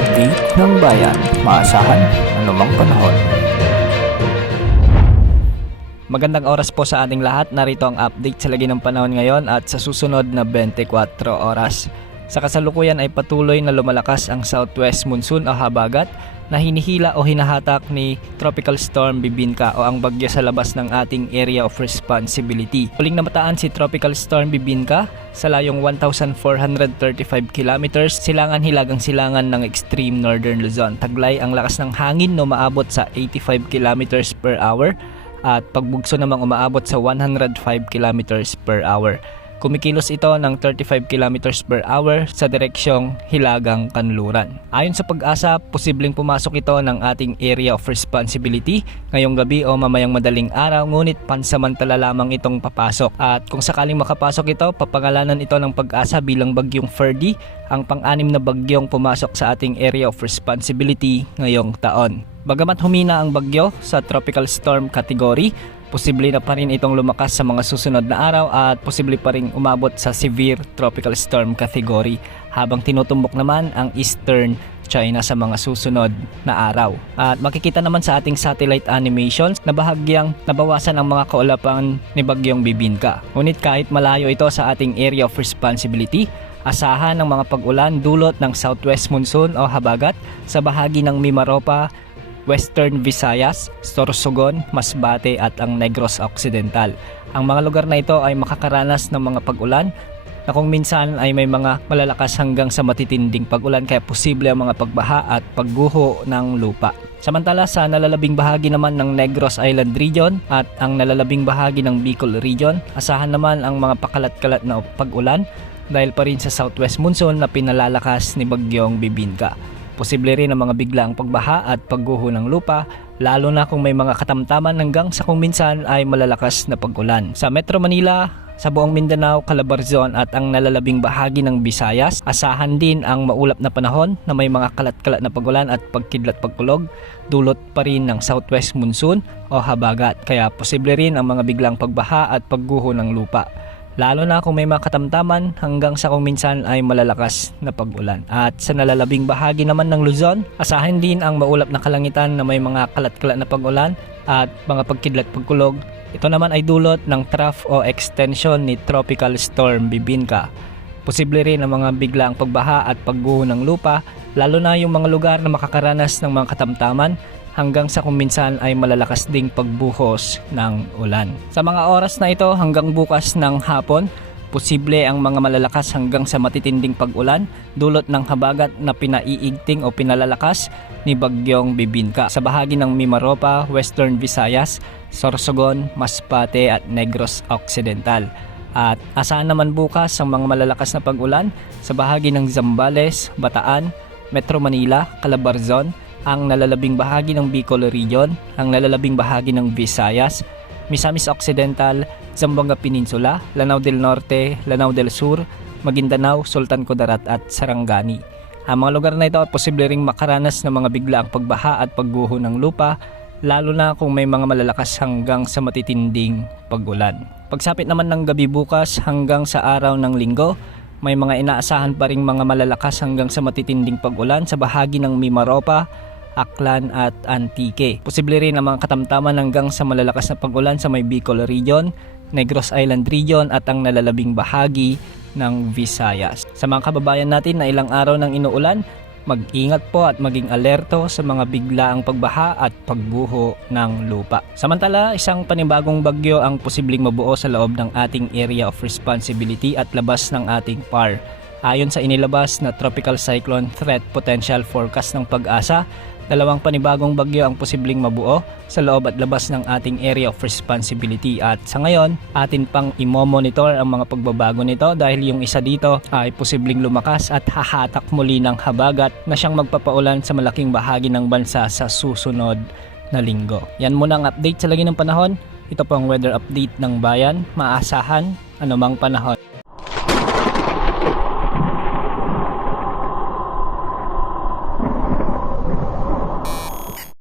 update ng bayan. Maasahan anumang panahon. Magandang oras po sa ating lahat. Narito ang update sa lagi ng panahon ngayon at sa susunod na 24 oras. Sa kasalukuyan ay patuloy na lumalakas ang southwest monsoon o habagat na hinihila o hinahatak ni Tropical Storm Bibinka o ang bagyo sa labas ng ating area of responsibility. Huling namataan si Tropical Storm Bibinka sa layong 1,435 kilometers silangan hilagang silangan ng extreme northern Luzon. Taglay ang lakas ng hangin na umaabot sa 85 kilometers per hour at pagbugso namang umaabot sa 105 kilometers per hour. Kumikilos ito ng 35 km per hour sa direksyong Hilagang Kanluran. Ayon sa Pag-asa, posibleng pumasok ito ng ating area of responsibility ngayong gabi o mamayang madaling araw, ngunit pansamantala lamang itong papasok. At kung sakaling makapasok ito, papangalanan ito ng Pag-asa bilang bagyong Ferdy, ang pang-anim na bagyong pumasok sa ating area of responsibility ngayong taon. Bagamat humina ang bagyo sa tropical storm category, posible na pa rin itong lumakas sa mga susunod na araw at posible pa rin umabot sa severe tropical storm category habang tinutumbok naman ang eastern China sa mga susunod na araw. At makikita naman sa ating satellite animations na bahagyang nabawasan ang mga kaulapan ni Bagyong Bibinka. Ngunit kahit malayo ito sa ating area of responsibility, asahan ng mga pag-ulan dulot ng southwest monsoon o habagat sa bahagi ng Mimaropa, Western Visayas, Sorsogon, Masbate at ang Negros Occidental. Ang mga lugar na ito ay makakaranas ng mga pag-ulan na kung minsan ay may mga malalakas hanggang sa matitinding pag-ulan kaya posible ang mga pagbaha at pagguho ng lupa. Samantala sa nalalabing bahagi naman ng Negros Island Region at ang nalalabing bahagi ng Bicol Region, asahan naman ang mga pakalat-kalat na pag-ulan dahil pa rin sa southwest monsoon na pinalalakas ni Bagyong Bibinka. Posible rin ang mga biglaang pagbaha at pagguho ng lupa, lalo na kung may mga katamtaman hanggang sa kung minsan ay malalakas na pag-ulan. Sa Metro Manila, sa buong Mindanao, Calabarzon at ang nalalabing bahagi ng Visayas, asahan din ang maulap na panahon na may mga kalat-kalat na pag-ulan at pagkidlat pagkulog, dulot pa rin ng southwest monsoon o habagat. Kaya posible rin ang mga biglang pagbaha at pagguho ng lupa, lalo na kung may mga katamtaman hanggang sa kung minsan ay malalakas na pag-ulan. At sa nalalabing bahagi naman ng Luzon, asahin din ang maulap na kalangitan na may mga kalat-kalat na pag-ulan at mga pagkidlat pagkulog. Ito naman ay dulot ng trough o extension ni Tropical Storm Bibinka. Posible rin ang mga biglaang pagbaha at pagguho ng lupa, lalo na yung mga lugar na makakaranas ng mga katamtaman hanggang sa kung minsan ay malalakas ding pagbuhos ng ulan. Sa mga oras na ito hanggang bukas ng hapon, posible ang mga malalakas hanggang sa matitinding pag-ulan dulot ng habagat na pinaiigting o pinalalakas ni Bagyong Bibinka sa bahagi ng Mimaropa, Western Visayas, Sorsogon, Masbate at Negros Occidental. At asahan naman bukas ang mga malalakas na pag-ulan sa bahagi ng Zambales, Bataan, Metro Manila, Calabarzon, ang nalalabing bahagi ng Bicol Region, ang nalalabing bahagi ng Visayas, Misamis Occidental, Zamboanga Peninsula, Lanao del Norte, Lanao del Sur, Maguindanao, Sultan Kudarat at Sarangani. Ang mga lugar na ito ay posible ring makaranas ng mga biglaang pagbaha at pagguho ng lupa, lalo na kung may mga malalakas hanggang sa matitinding pag-ulan. Pagsapit naman ng gabi bukas hanggang sa araw ng Linggo, may mga inaasahan pa ring mga malalakas hanggang sa matitinding pag-ulan sa bahagi ng Mimaropa, Aklan at Antique. Posible rin ang mga katamtaman hanggang sa malalakas na pag-ulan sa may Bicol Region, Negros Island Region at ang nalalabing bahagi ng Visayas. Sa mga kababayan natin na ilang araw nang inuulan, mag-ingat po at maging alerto sa mga biglaang pagbaha at pagguho ng lupa. Samantala, isang panibagong bagyo ang posibleng mabuo sa loob ng ating area of responsibility at labas ng ating PAR. Ayon sa inilabas na Tropical Cyclone Threat Potential Forecast ng Pag-asa, dalawang panibagong bagyo ang posibleng mabuo sa loob at labas ng ating area of responsibility at sa ngayon atin pang i-monitor ang mga pagbabago nito dahil yung isa dito ay posibleng lumakas at hahatak muli ng habagat na siyang magpapaulan sa malaking bahagi ng bansa sa susunod na linggo. Yan muna ang update sa lagi ng panahon. Ito po ang weather update ng bayan. Maasahan anumang panahon.